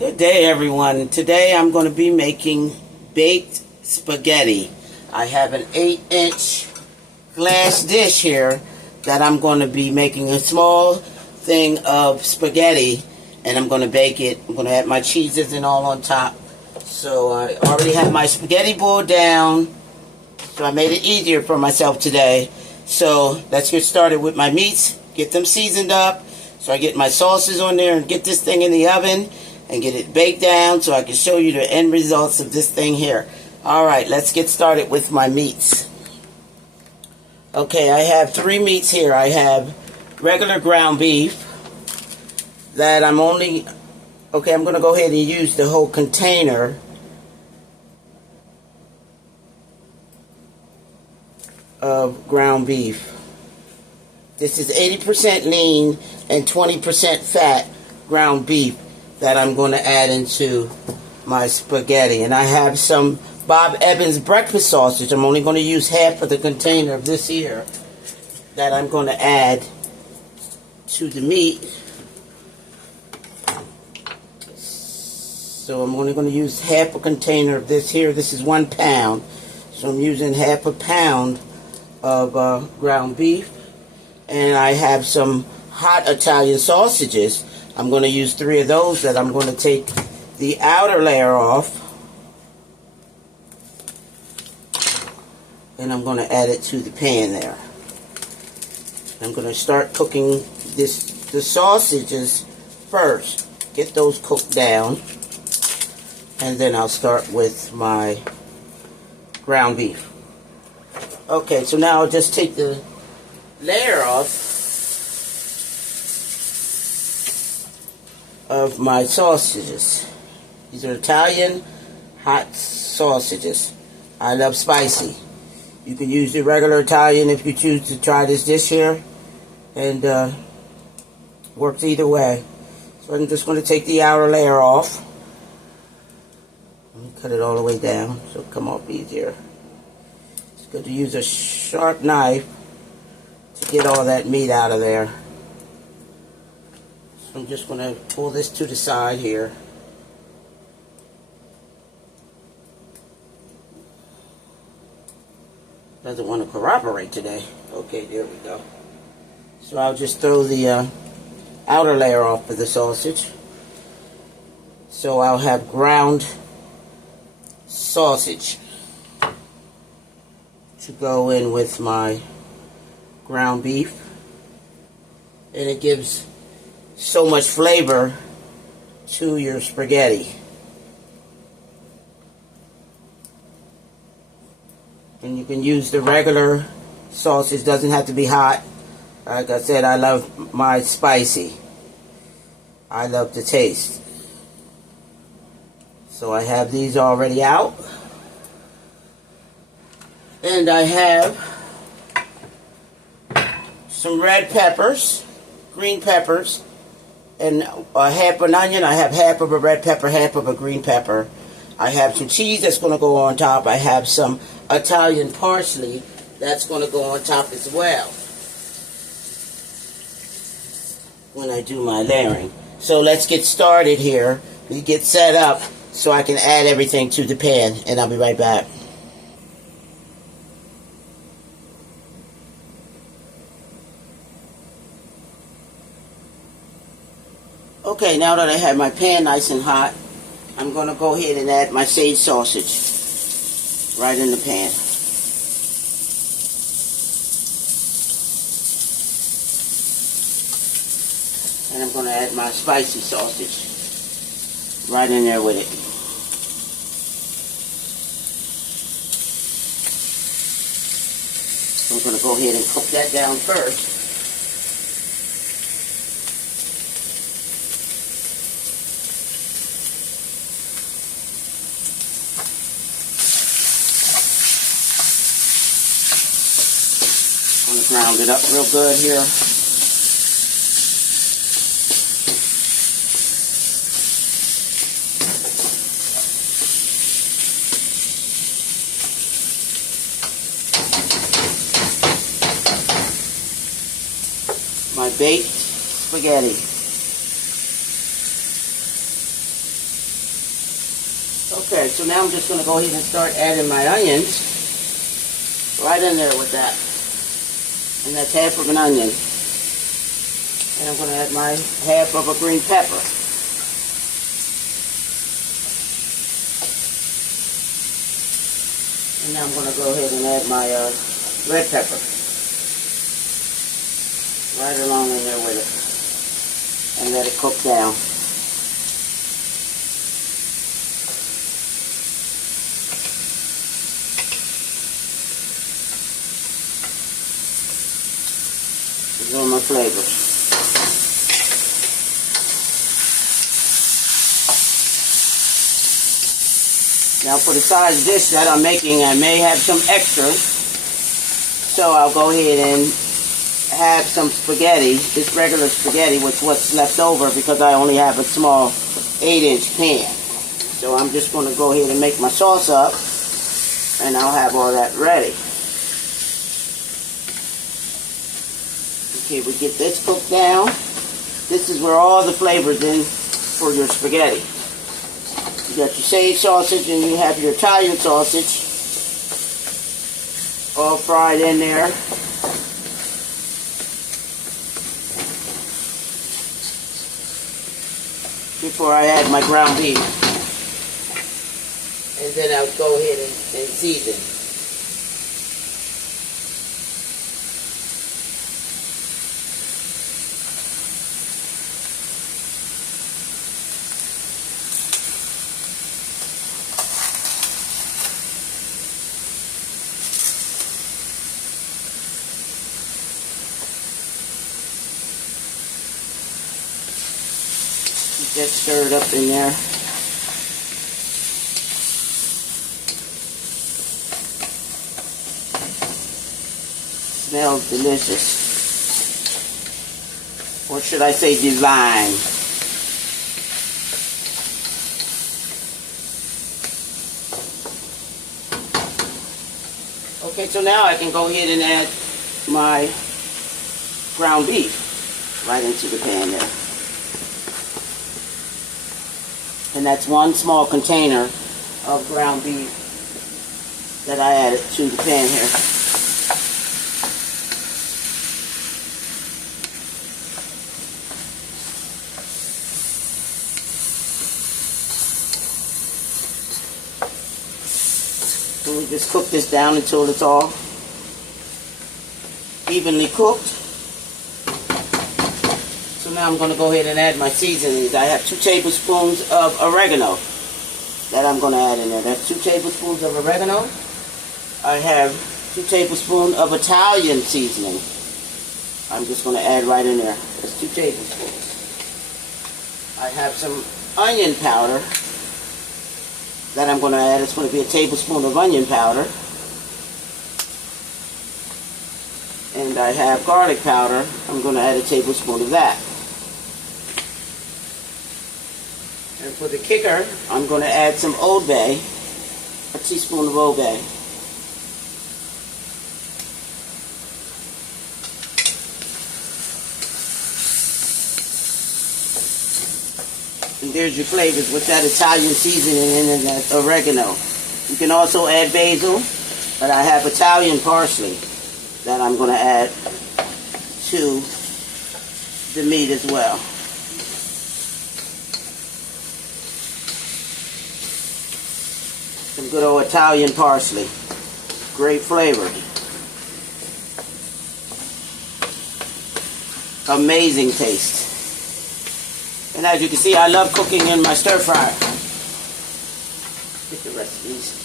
Good day, everyone. Today I'm going to be making baked spaghetti. I have an 8-inch glass dish here that I'm going to be making a small thing of spaghetti, and I'm going to bake it. I'm going to add my cheeses and all on top. So I already have my spaghetti boiled down, so I made it easier for myself today. So let's get started with my meats, get them seasoned up, so I get my sauces on there and get this thing in the oven and get it baked down so I can show you the end results of this thing here. Alright, let's get started with my meats. Okay, I have 3 meats here. I have regular ground beef that I'm going to go ahead and use the whole container of ground beef. This is 80% lean and 20% fat ground beef that I'm going to add into my spaghetti. And I have some Bob Evans breakfast sausage. I'm only going to use half of the container of this here that I'm going to add to the meat. So I'm only going to use half a container of this here. This is 1 pound. So I'm using half a pound of ground beef. And I have some hot Italian sausages. I'm going to use 3 of those that I'm going to take the outer layer off. And I'm going to add it to the pan there. I'm going to start cooking the sausages first. Get those cooked down. And then I'll start with my ground beef. Okay, so now I'll just take the layer off of my sausages. These are Italian hot sausages. I love spicy. You can use the regular Italian if you choose to try this dish here, and works either way. So I'm just going to take the outer layer off. Let me cut it all the way down so it'll come off easier. It's good to use a sharp knife to get all that meat out of there. So I'm just going to pull this to the side here. Doesn't want to cooperate today. Okay, there we go. So I'll just throw the outer layer off of the sausage. So I'll have ground sausage to go in with my ground beef. And it gives so much flavor to your spaghetti. And you can use the regular sausage, doesn't have to be hot. Like I said, I love my spicy. I love the taste. So I have these already out. And I have some red peppers, green peppers, and half an onion. I have half of a red pepper, half of a green pepper. I have some cheese that's going to go on top. I have some Italian parsley that's going to go on top as well when I do my layering. So let's get started here. We get set up so I can add everything to the pan, and I'll be right back. Okay, now that I have my pan nice and hot, I'm going to go ahead and add my sage sausage right in the pan. And I'm going to add my spicy sausage right in there with it. I'm going to go ahead and cook that down first. I'm going to ground it up real good here. My baked spaghetti. Okay, so now I'm just going to go ahead and start adding my onions right in there with that. And that's half of an onion. And I'm going to add my half of a green pepper. And now I'm going to go ahead and add my red pepper. Right along in there with it. And let it cook down. These are my flavors. Now for the size dish that I'm making, I may have some extra. So I'll go ahead and have some spaghetti, this regular spaghetti with what's left over because I only have a small 8-inch pan. So I'm just going to go ahead and make my sauce up and I'll have all that ready. Okay, we get this cooked down. This is where all the flavor's in for your spaghetti. You got your sage sausage and you have your Italian sausage all fried in there. Before I add my ground beef. And then I'll go ahead and season. Get stirred up in there. Smells delicious. Or should I say divine? Okay, so now I can go ahead and add my ground beef right into the pan there. And that's one small container of ground beef that I added to the pan here. So we just cook this down until it's all evenly cooked. So now I'm going to go ahead and add my seasonings. I have 2 tablespoons of oregano that I'm going to add in there. That's 2 tablespoons of oregano. I have 2 tablespoons of Italian seasoning. I'm just going to add right in there. That's 2 tablespoons. I have some onion powder that I'm going to add. It's going to be a tablespoon of onion powder. And I have garlic powder. I'm going to add a tablespoon of that. And for the kicker, I'm going to add some Old Bay, a teaspoon of Old Bay. And there's your flavors with that Italian seasoning and that oregano. You can also add basil, but I have Italian parsley that I'm going to add to the meat as well. Some good old Italian parsley. Great flavor. Amazing taste. And as you can see, I love cooking in my stir fryer. Get the rest of these.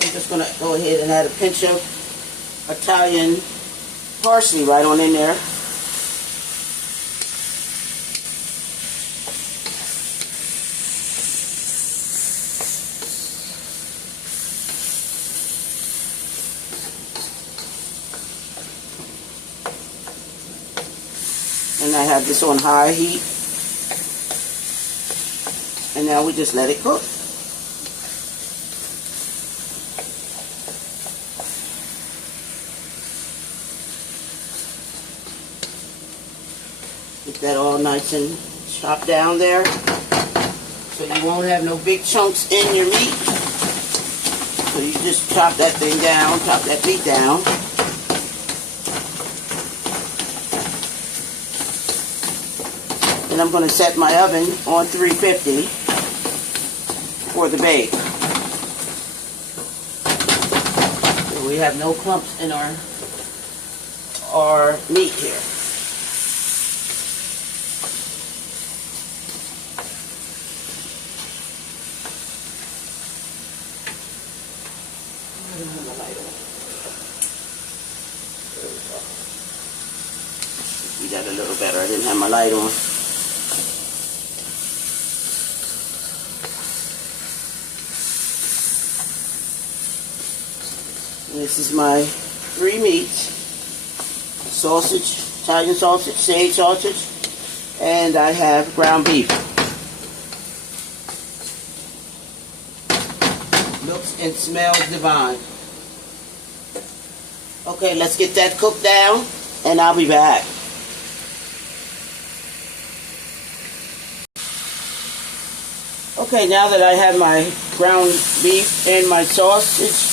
I'm just going to go ahead and add a pinch of Italian parsley right on in there. And I have this on high heat. And now we just let it cook. Get that all nice and chopped down there. So you won't have no big chunks in your meat. So you just chop that thing down, chop that meat down. And I'm going to set my oven on 350 for the bake. So we have no clumps in our meat here. See that a little better. I didn't have my light on. This is my 3 meats. Sausage, Italian sausage, sage sausage, and I have ground beef. Looks and smells divine. Okay, let's get that cooked down, and I'll be back. Okay, now that I have my ground beef and my sausage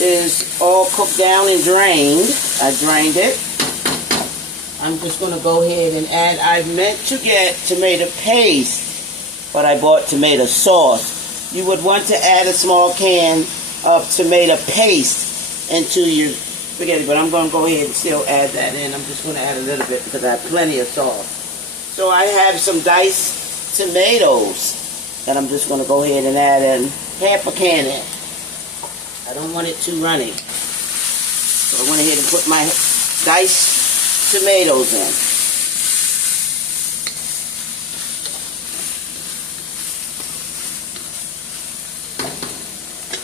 is all cooked down and drained, I drained it. I'm just going to go ahead and add, I meant to get tomato paste, but I bought tomato sauce. You would want to add a small can of tomato paste into your spaghetti, but I'm going to go ahead and still add that in. I'm just going to add a little bit because I have plenty of sauce. So I have some diced tomatoes that I'm just going to go ahead and add in half a can in. I don't want it too runny. So I went ahead and put my diced tomatoes in.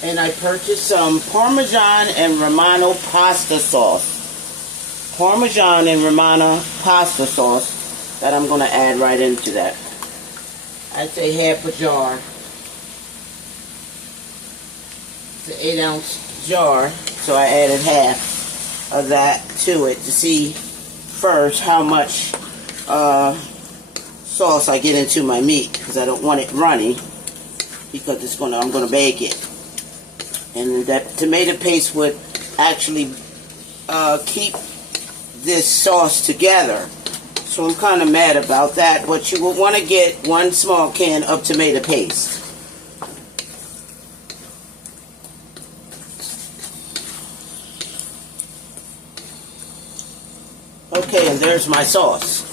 And I purchased some Parmesan and Romano pasta sauce. Parmesan and Romano pasta sauce that I'm going to add right into that. I'd say half a jar. It's an 8-ounce jar, so I added half of that to it to see first how much sauce I get into my meat, because I don't want it runny, because I'm going to bake it. And that tomato paste would actually keep this sauce together. So I'm kind of mad about that, but you will want to get 1 small can of tomato paste. Okay, and there's my sauce.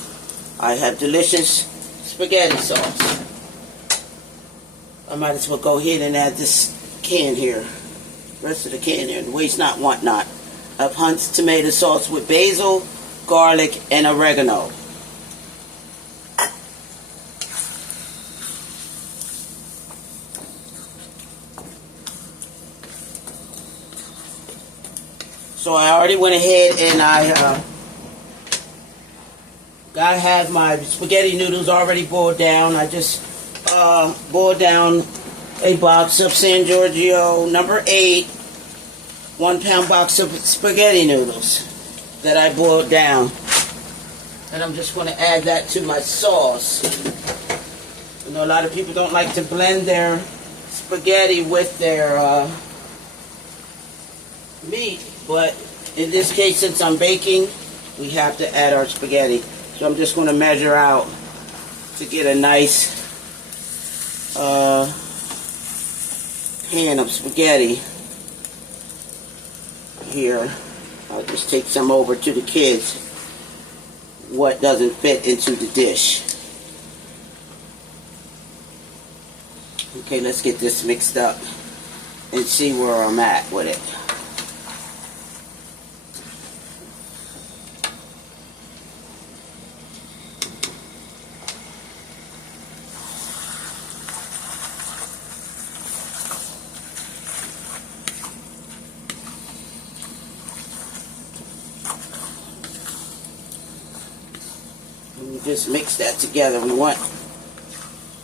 I have delicious spaghetti sauce. I might as well go ahead and add this can here. Rest of the can here. Waste not, want not. Of Hunt's tomato sauce with basil, garlic, and oregano. So I already went ahead and I have my spaghetti noodles already boiled down. I just boiled down a box of San Giorgio number 8, 1-pound box of spaghetti noodles that I boiled down. And I'm just going to add that to my sauce. You know, a lot of people don't like to blend their spaghetti with their meat, but in this case, since I'm baking, we have to add our spaghetti. So I'm just going to measure out to get a nice pan of spaghetti here. I'll just take some over to the kids, what doesn't fit into the dish. Okay, let's get this mixed up and see where I'm at with it. Just mix that together. We want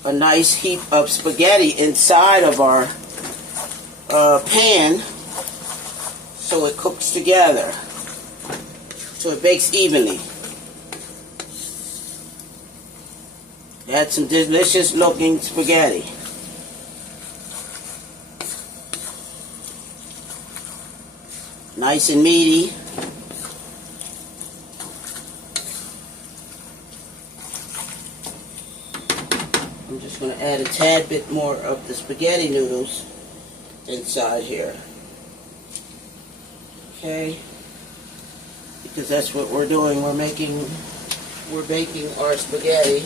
a nice heap of spaghetti inside of our pan so it cooks together, so it bakes evenly. Add some delicious looking spaghetti. Nice and meaty. I'm just going to add a tad bit more of the spaghetti noodles inside here. Okay, because that's what we're doing. We're baking our spaghetti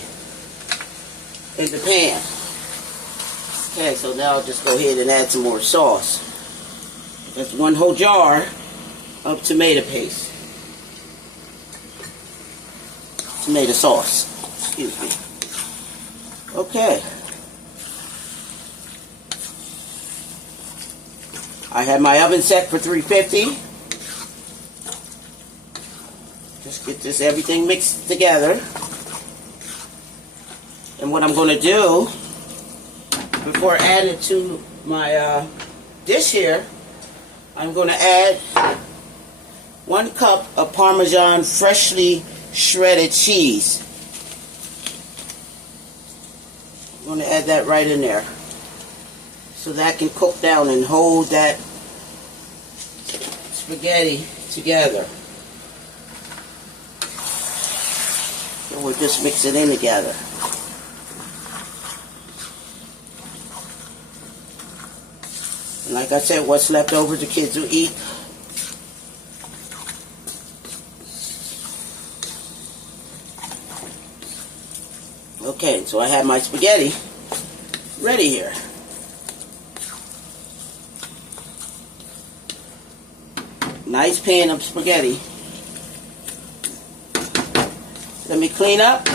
in the pan. Okay, so now I'll just go ahead and add some more sauce. That's one whole jar of tomato paste. Tomato sauce. Excuse me. Okay. I have my oven set for 350. Just get this everything mixed together. And what I'm going to do before adding it to my dish here, I'm going to add 1 cup of Parmesan freshly shredded cheese. I'm going to add that right in there so that can cook down and hold that spaghetti together. So we'll just mix it in together. And like I said, what's left over the kids will eat. Okay, so I have my spaghetti ready here. Nice pan of spaghetti. Let me clean up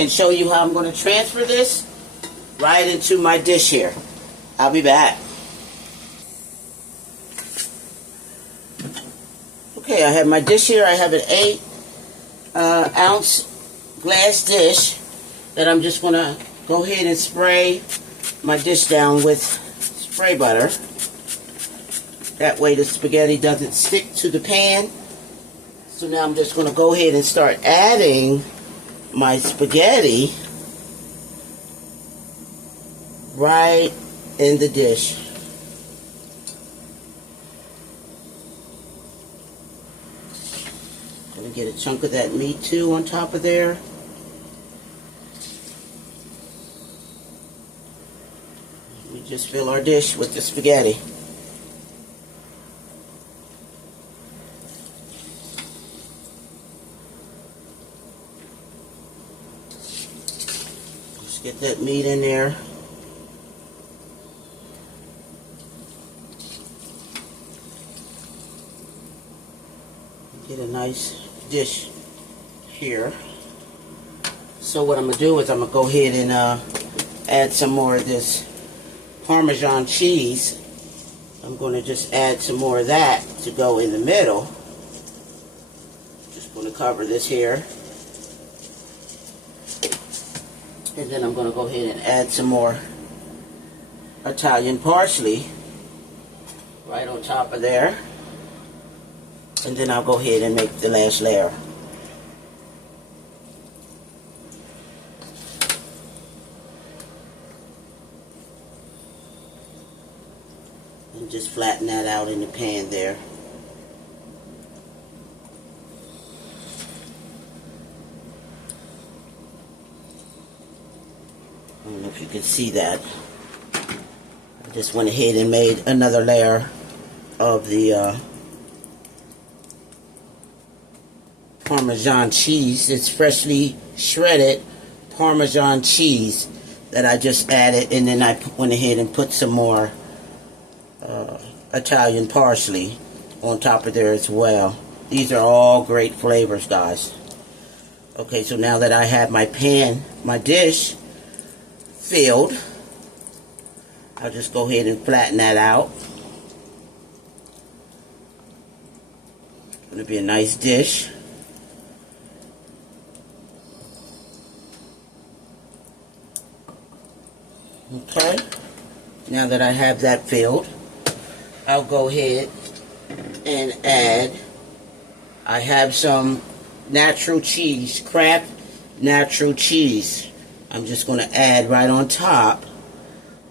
and show you how I'm going to transfer this right into my dish here. I'll be back. Okay, I have my dish here. I have an 8-ounce glass dish that I'm just going to go ahead and spray my dish down with spray butter. That way the spaghetti doesn't stick to the pan. So now I'm just going to go ahead and start adding my spaghetti right in the dish. Going to get a chunk of that meat too on top of there. We just fill our dish with the spaghetti. Get that meat in there. Get a nice dish here. So what I'm going to do is I'm going to go ahead and add some more of this Parmesan cheese. I'm going to just add some more of that to go in the middle. Just going to cover this here. And then I'm going to go ahead and add some more Italian parsley right on top of there. And then I'll go ahead and make the last layer. And just flatten that out in the pan there. I don't know if you can see that. I just went ahead and made another layer of the Parmesan cheese. It's freshly shredded Parmesan cheese that I just added, and then I went ahead and put some more Italian parsley on top of there as well. These are all great flavors, guys. Okay, so now that I have my pan, my dish filled, I'll just go ahead and flatten that out. It's going to be a nice dish. Okay, now that I have that filled, I'll go ahead and add, I have some natural cheese, Kraft natural cheese I'm just going to add right on top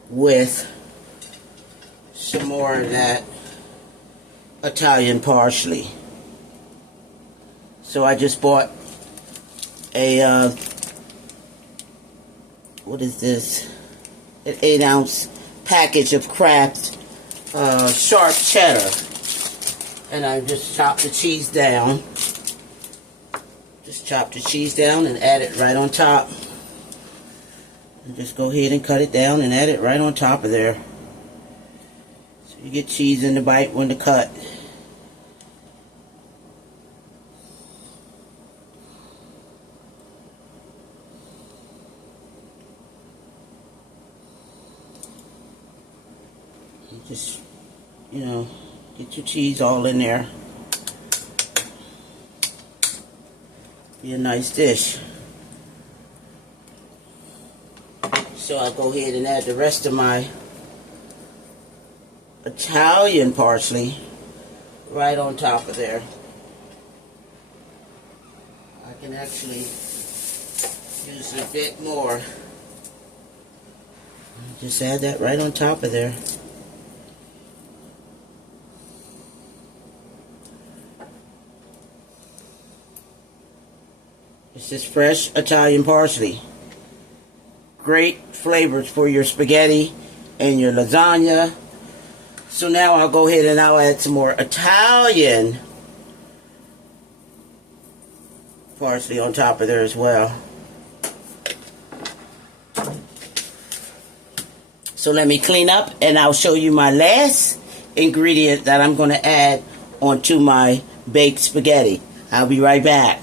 with some more of that Italian parsley. So I just bought a, what is this? An 8-ounce package of Kraft sharp cheddar. And I just chopped the cheese down. Just chop the cheese down and add it right on top. And just go ahead and cut it down and add it right on top of there. So you get cheese in the bite when to cut. You just, you know, get your cheese all in there. Be a nice dish. So I'll go ahead and add the rest of my Italian parsley right on top of there. I can actually use a bit more. Just add that right on top of there. This is fresh Italian parsley. Great flavors for your spaghetti and your lasagna. So now I'll go ahead and I'll add some more Italian parsley on top of there as well. So let me clean up and I'll show you my last ingredient that I'm going to add onto my baked spaghetti. I'll be right back.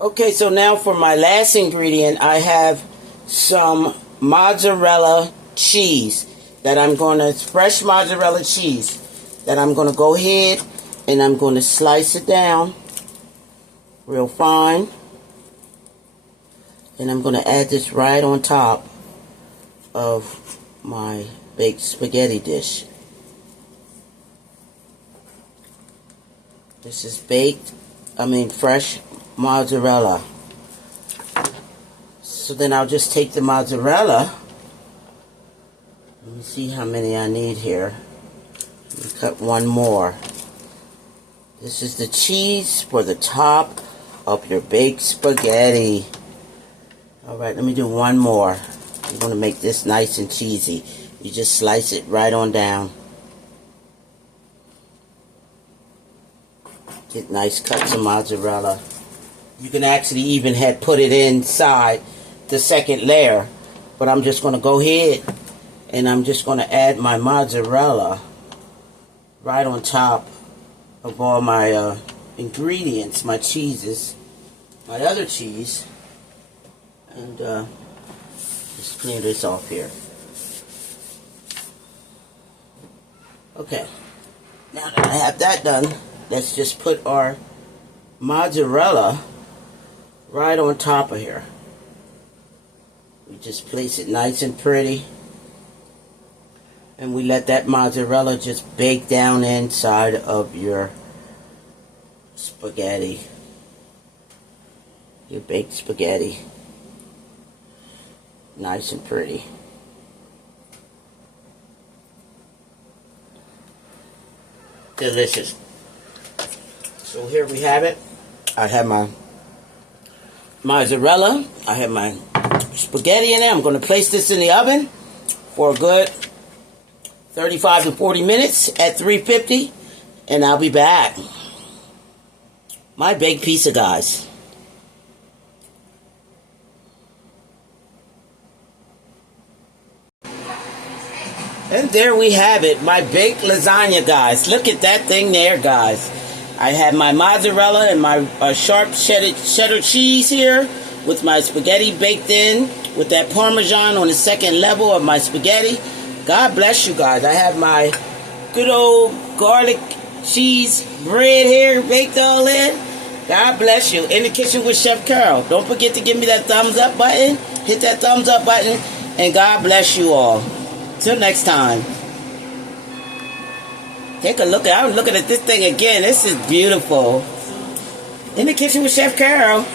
Okay, so now for my last ingredient, I have some mozzarella cheese that I'm going to, fresh mozzarella cheese that I'm going to go ahead and I'm going to slice it down real fine. And I'm going to add this right on top of my baked spaghetti dish. This is fresh mozzarella. So then I'll just take the mozzarella. Let me see how many I need here. Let me cut one more. This is the cheese for the top of your baked spaghetti. Alright, let me do one more. I'm going to make this nice and cheesy. You just slice it right on down. Get nice cuts of mozzarella. You can actually even put it inside the second layer. But I'm just going to go ahead and I'm just going to add my mozzarella right on top of all my ingredients, my cheeses, my other cheese. And just clear this off here. Okay. Now that I have that done, let's just put our mozzarella right on top of here. We just place it nice and pretty. And we let that mozzarella just bake down inside of your spaghetti. Your baked spaghetti. Nice and pretty. Delicious. So here we have it. I have my mozzarella. I have my spaghetti in there. I'm going to place this in the oven for a good 35 to 40 minutes at 350. And I'll be back. My baked pizza, guys. And there we have it, my baked lasagna, guys. Look at that thing there, guys. I have my mozzarella and my sharp cheddar cheese here with my spaghetti baked in with that Parmesan on the second level of my spaghetti. God bless you guys. I have my good old garlic cheese bread here baked all in. God bless you. In the kitchen with Chef Carol. Don't forget to give me that thumbs up button. Hit that thumbs up button. And God bless you all. Till next time. Take a look. I'm looking at this thing again. This is beautiful. In the kitchen with Chef Carol.